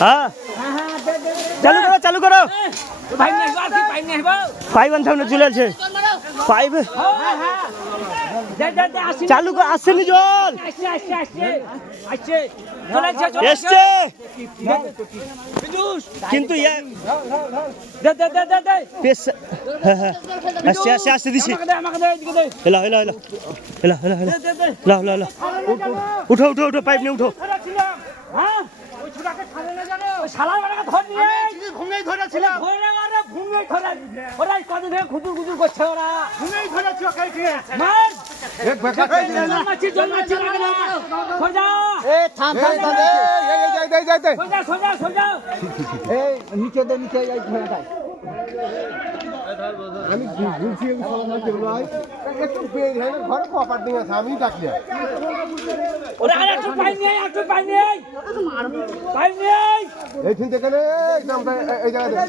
হ্যাঁ চালু করো পাইপ আনতে হবে চলে আসছে পাইপ চালু করে আসছেনি জল এসছে কিন্তু আসতে দিছি উঠো উঠো উঠো পাইপ নিয়ে উঠো আমি বুঝছি একটু ঘরে কপার দিয়ে আছে আমি ডাকলি এইখান থেকে এই জায়গায়